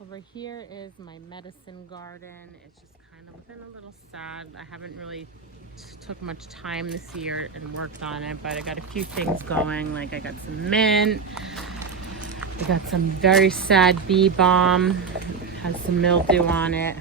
Over here is my medicine garden. It's just kind of been a little sad. I haven't really took much time this year and worked on it, but I got a few things going. Like I got some mint. I got some very sad bee balm. Has some mildew on it.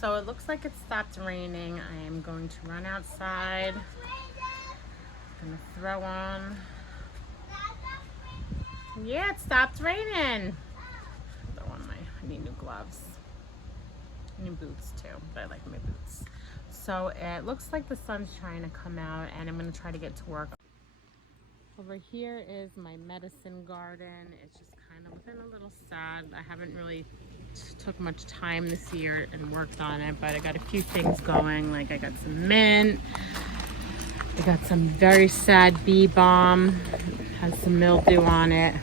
So it looks like it stopped raining. I am going to run outside. I'm gonna throw on. Yeah, it stopped raining. Throw on I need new gloves. New boots too, but I like my boots. So it looks like the sun's trying to come out and I'm gonna try to get to work. Over here is my medicine garden. It's just kind of been a little sad. I haven't really took much time this year and worked on it, but I got a few things going. Like I got some mint. I got some very sad bee balm. Has some mildew on it.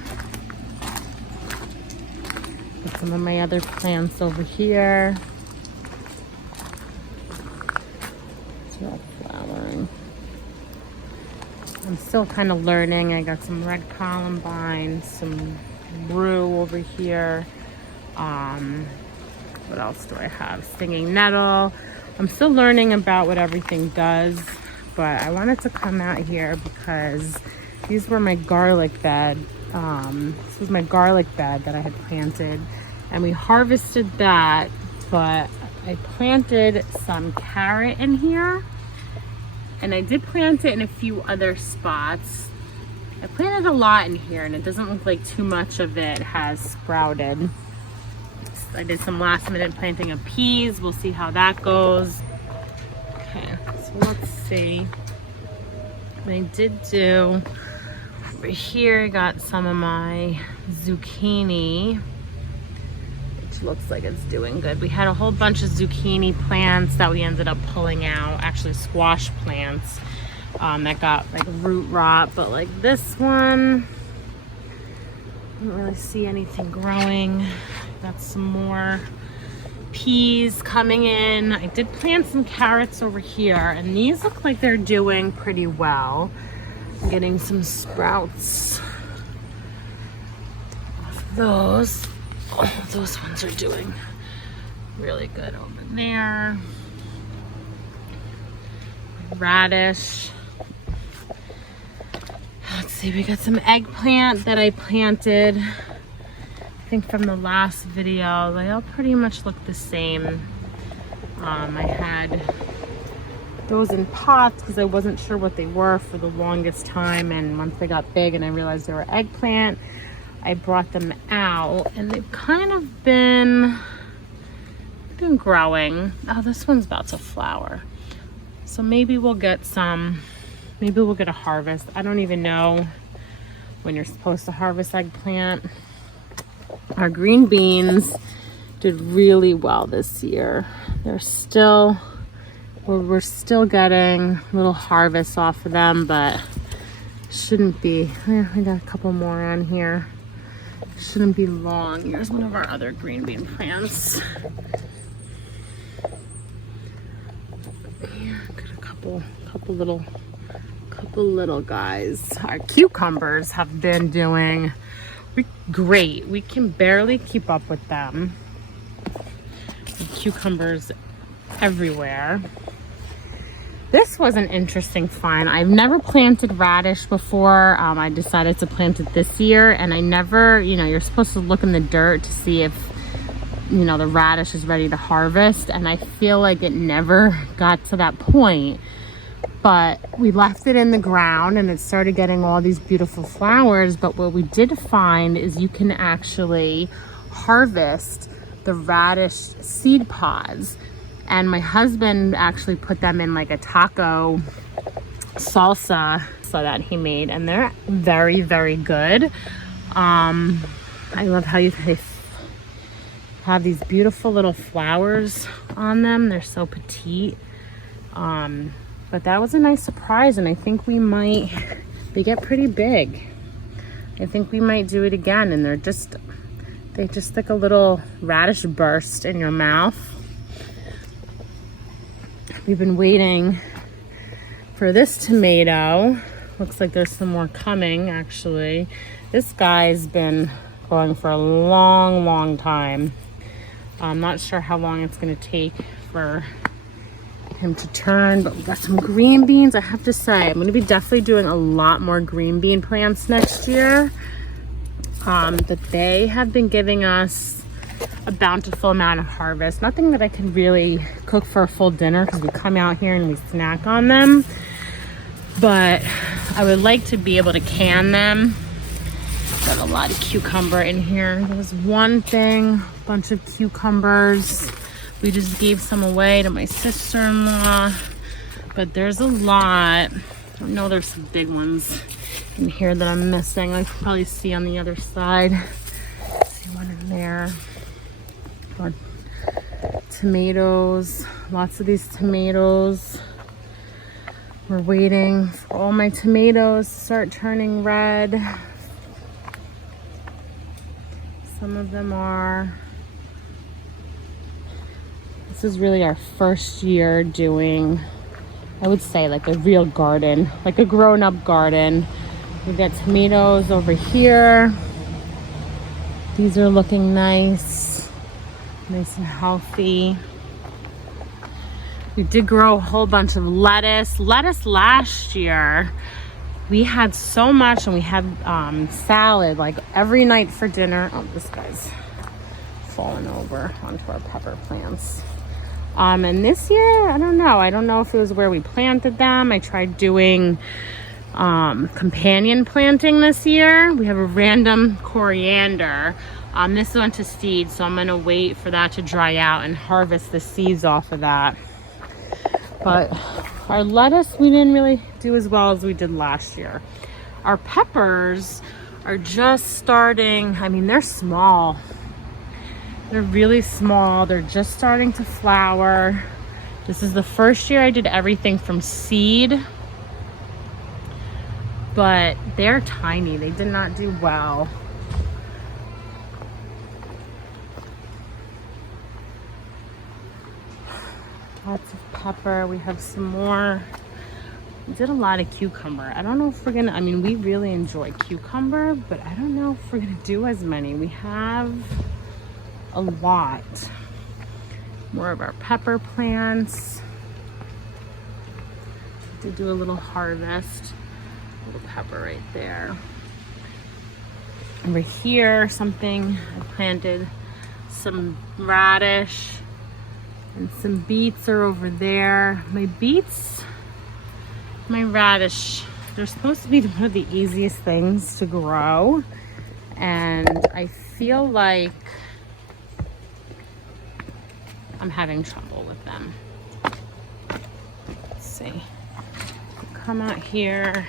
Got some of my other plants over here. It's not flowering. I'm still kind of learning. I got some red columbine, some rue over here. What else do I have? Stinging nettle. I'm still learning about what everything does, but I wanted to come out here because these were my garlic bed. This was my garlic bed that I had planted, and we harvested that, but I planted some carrot in here, and I did plant it in a few other spots. I planted a lot in here, and it doesn't look like too much of it has sprouted. I did some last minute planting of peas. We'll see how that goes. Okay, so let's see. I did do over here, I got some of my zucchini, which looks like it's doing good. We had a whole bunch of zucchini plants that we ended up pulling out, actually squash plants that got like root rot, but like this one, I don't really see anything growing. Got some more peas coming in. I did plant some carrots over here, and these look like they're doing pretty well. I'm getting some sprouts off those. Oh, those ones are doing really good over there. Radish. Let's see, we got some eggplant that I planted. I think from the last video, they all pretty much look the same. I had those in pots because I wasn't sure what they were for the longest time, and once they got big and I realized they were eggplant, I brought them out, and they've kind of been growing. Oh, this one's about to flower, so maybe we'll get a harvest. I don't even know when you're supposed to harvest eggplant. Our green beans did really well this year. We're still getting little harvests off of them, but shouldn't be. I got a couple more on here. Shouldn't be long. Here's one of our other green bean plants. Yeah, got a couple little guys. Our cucumbers have been doing great. We can barely keep up with them. Cucumbers everywhere. This was an interesting find. I've never planted radish before. I decided to plant it this year, and I never, you're supposed to look in the dirt to see if, the radish is ready to harvest, and I feel like it never got to that point. But we left it in the ground and it started getting all these beautiful flowers. But what we did find is you can actually harvest the radish seed pods. And my husband actually put them in like a taco salsa that he made, and they're very, very good. I love how they have these beautiful little flowers on them. They're so petite. But that was a nice surprise, and I think they get pretty big. I think we might do it again, and they just like a little radish burst in your mouth. We've been waiting for this tomato. Looks like there's some more coming, actually. This guy's been going for a long time. I'm not sure how long it's gonna take for him to turn, but we got some green beans. I have to say, I'm gonna be definitely doing a lot more green bean plants next year. That they have been giving us a bountiful amount of harvest. Nothing that I can really cook for a full dinner because we come out here and we snack on them. But I would like to be able to can them. Got a lot of cucumber in here. There was one thing, a bunch of cucumbers. We just gave some away to my sister-in-law. But there's a lot. I know there's some big ones in here that I'm missing. I can probably see on the other side. See one in there. Tomatoes, lots of these tomatoes. We're waiting for all my tomatoes to start turning red. Some of them are. This is really our first year doing, I would say, like a real garden, like a grown-up garden. We've got tomatoes over here. These are looking nice and healthy. We did grow a whole bunch of lettuce. Lettuce last year, we had so much, and we had salad like every night for dinner. Oh, this guy's falling over onto our pepper plants. And this year, I don't know if it was where we planted them. I tried doing companion planting this year. We have a random coriander. This went to seed, so I'm gonna wait for that to dry out and harvest the seeds off of that. But our lettuce, we didn't really do as well as we did last year. Our peppers are just starting. I mean, they're small. They're really small. They're just starting to flower. This is the first year I did everything from seed. But they're tiny. They did not do well. Lots of pepper. We have some more. We did a lot of cucumber. I don't know if we're gonna, I mean, we really enjoy cucumber, but I don't know if we're gonna do as many. We have a lot. More of our pepper plants. To do a little harvest. A little pepper right there. Over here, something I planted, some radish. And some beets are over there. My beets, my radish, they're supposed to be one of the easiest things to grow. And I feel like I'm having trouble with them. Let's see. Come out here.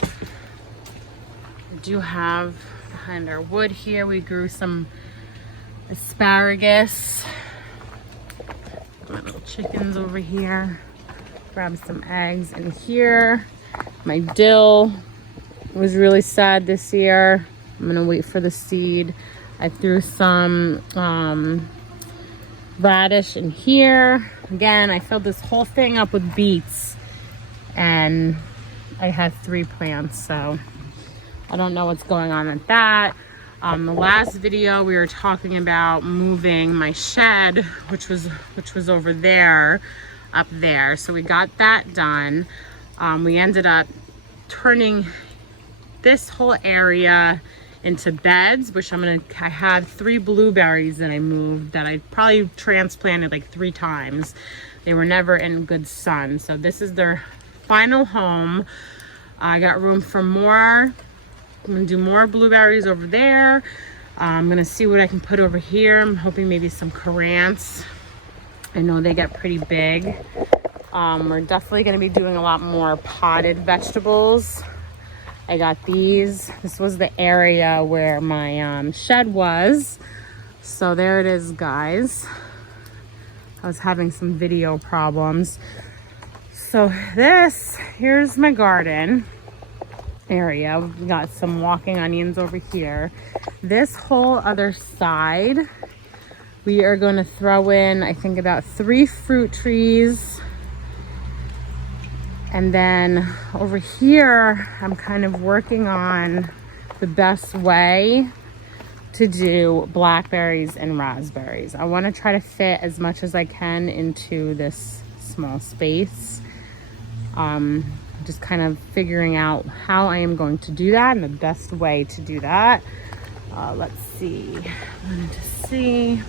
I do have behind our wood here, we grew some asparagus. My little chickens over here. Grab some eggs in here. My dill was really sad this year. I'm gonna wait for the seed. I threw some radish in here. Again, I filled this whole thing up with beets, and I had 3 plants, so I don't know what's going on with that. The last video we were talking about moving my shed, which was over there, up there. So we got that done. We ended up turning this whole area into beds, which I had 3 blueberries that I moved that I probably transplanted like 3 times. They were never in good sun. So this is their final home. I got room for more. I'm gonna do more blueberries over there. I'm gonna see what I can put over here. I'm hoping maybe some currants. I know they get pretty big. We're definitely gonna be doing a lot more potted vegetables. I got these. This was the area where my shed was. So there it is, guys. I was having some video problems. So here's my garden area. We got some walking onions over here. This whole other side, we are going to throw in, I think, about 3 fruit trees. And then over here, I'm kind of working on the best way to do blackberries and raspberries. I want to try to fit as much as I can into this small space. Just kind of figuring out how I am going to do that and the best way to do that. Let's see. I wanted to see.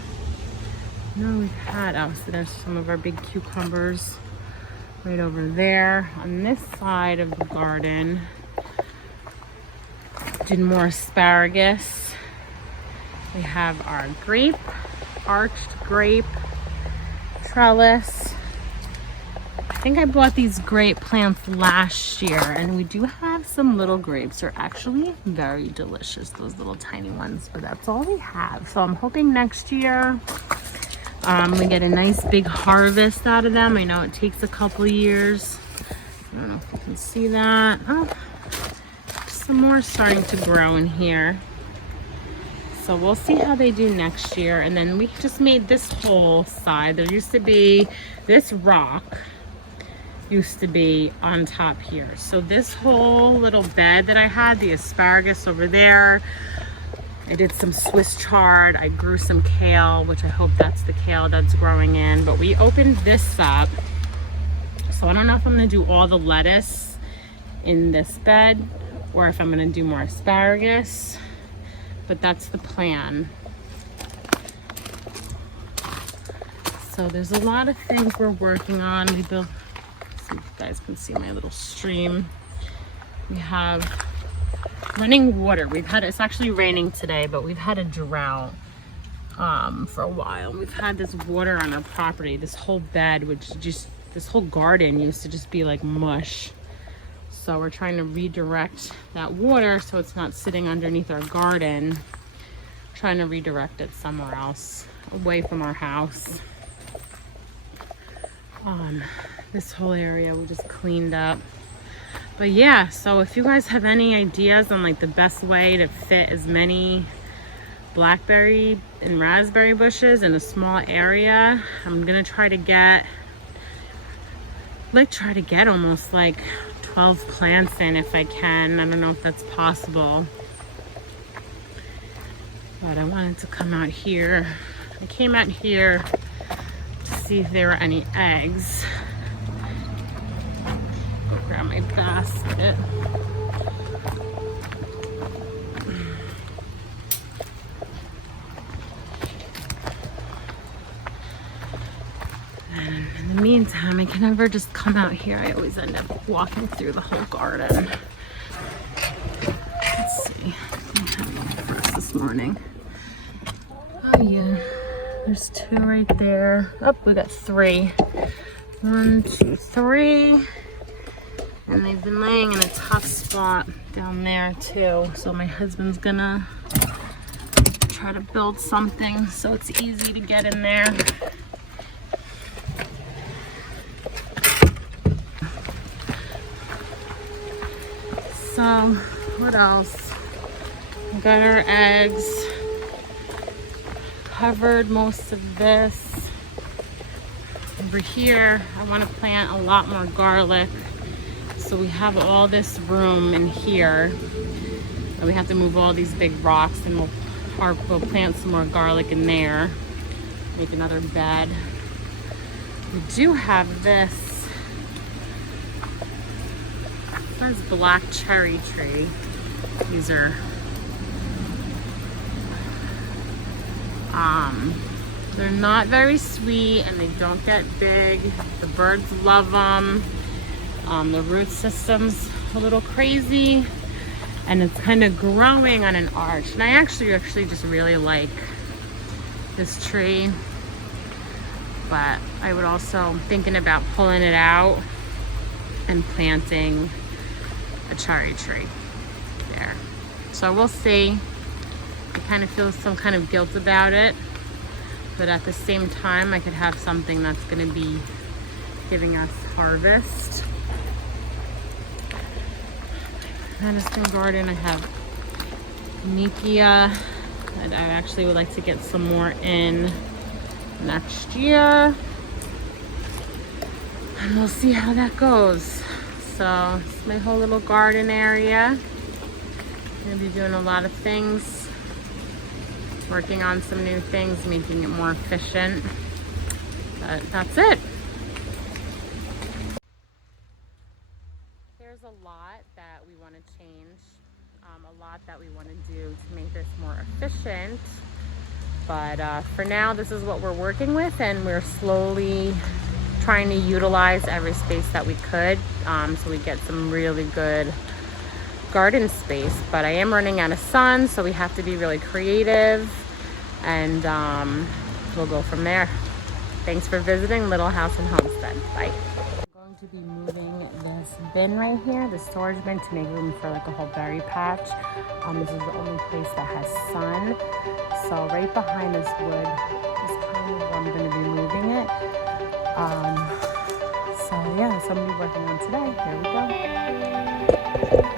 No, we've had, oh, so there's some of our big cucumbers right over there. On this side of the garden, did more asparagus. We have our arched grape trellis. I think I bought these grape plants last year, and we do have some little grapes. They're actually very delicious, those little tiny ones, but that's all we have. So I'm hoping next year we get a nice big harvest out of them. I know it takes a couple years. I don't know if you can see that. Oh, some more starting to grow in here. So we'll see how they do next year. And then we just made this whole side. There used to be this rock used to be on top here. So this whole little bed that I had, the asparagus over there, I did some Swiss chard. I grew some kale, which I hope that's the kale that's growing in. But we opened this up. So I don't know if I'm gonna do all the lettuce in this bed or if I'm gonna do more asparagus, but that's the plan. So there's a lot of things we're working on. We built, so you guys can see my little stream. We have running water. It's actually raining today, but we've had a drought for a while. We've had this water on our property, this whole bed, this whole garden used to just be like mush. So we're trying to redirect that water so it's not sitting underneath our garden. Trying to redirect it somewhere else, away from our house. This whole area we just cleaned up. But yeah, so if you guys have any ideas on like the best way to fit as many blackberry and raspberry bushes in a small area, I'm gonna try to get almost like 12 plants in if I can. I don't know if that's possible, but I wanted to come out here. I came out here to see if there were any eggs. Go grab my basket. And in the meantime, I can never just come out here. I always end up walking through the whole garden. Let's see. I had one for us this morning. Oh yeah, there's 2 right there. Oh, we got 3. 1, 2, 3. And they've been laying in a tough spot down there too. So my husband's gonna try to build something so it's easy to get in there. So what else? We got our eggs. Covered most of this. Over here, I want to plant a lot more garlic. So we have all this room in here. And we have to move all these big rocks, and we'll plant some more garlic in there. Make another bed. We do have this. It says black cherry tree. These are they're not very sweet and they don't get big. The birds love them. The root system's a little crazy and it's kind of growing on an arch. And I actually just really like this tree, but I would also thinking about pulling it out and planting a cherry tree there. So we'll see. I kind of feel some kind of guilt about it, but at the same time, I could have something that's gonna be giving us harvest. Madison garden, I have Nekia, and I actually would like to get some more in next year. And we'll see how that goes. So it's my whole little garden area. I'm gonna be doing a lot of things, working on some new things, making it more efficient. But that's it. There's a lot that we want to change, a lot that we want to do to make this more efficient. But for now, this is what we're working with, and we're slowly trying to utilize every space that we could, so we get some really good garden space. But I am running out of sun, so we have to be really creative, and we'll go from there. Thanks for visiting Little House and Homestead. Bye. I'm going to be moving this bin right here, the storage bin, to make room for like a whole berry patch. This is the only place that has sun. So right behind this wood is kind of where I'm going to be moving it. So yeah, that's what I'm going to be working on today. Here we go.